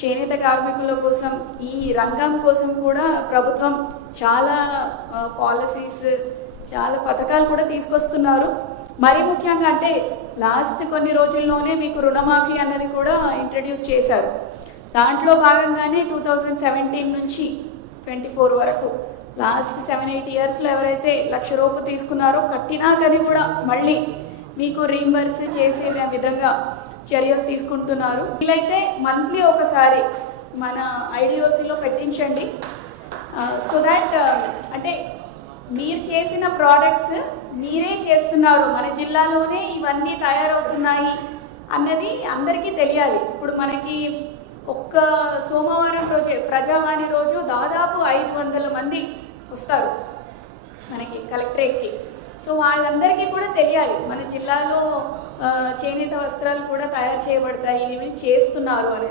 చేనేత కార్మికుల కోసం ఈ రంగం కోసం కూడా ప్రభుత్వం చాలా పాలసీస్ చాలా పథకాలు కూడా తీసుకొస్తున్నారు. మరీ ముఖ్యంగా అంటే లాస్ట్ కొన్ని రోజుల్లోనే మీకు రుణమాఫీ అన్నది కూడా ఇంట్రడ్యూస్ చేశారు. దాంట్లో భాగంగానే టూ థౌజండ్ సెవెంటీన్ నుంచి ట్వంటీ ఫోర్ వరకు లాస్ట్ సెవెన్ ఎయిట్ ఇయర్స్లో ఎవరైతే లక్ష రూపు తీసుకున్నారో కట్టినా కానీ కూడా మళ్ళీ మీకు రీంబర్స్ చేసే విధంగా చర్యలు తీసుకుంటున్నారు. వీలైతే మంత్లీ ఒకసారి మన ఐడిఓసిలో పెట్టించండి. సో దాట్ అంటే మీరు చేసిన ప్రోడక్ట్స్ మీరే చేస్తున్నారు. మన జిల్లాలోనే ఇవన్నీ తయారవుతున్నాయి అన్నది అందరికీ తెలియాలి. ఇప్పుడు మనకి ఒక్క సోమవారం రోజే ప్రజావాణి రోజు దాదాపు ఐదు వందల మంది వస్తారు మనకి కలెక్టరేట్కి. సో వాళ్ళందరికీ కూడా తెలియాలి. మన జిల్లాలో ఆ, చేనేత వస్త్రాలు కూడా తయారు చేయబడతాయి ఇవి చేస్తున్నారు అని.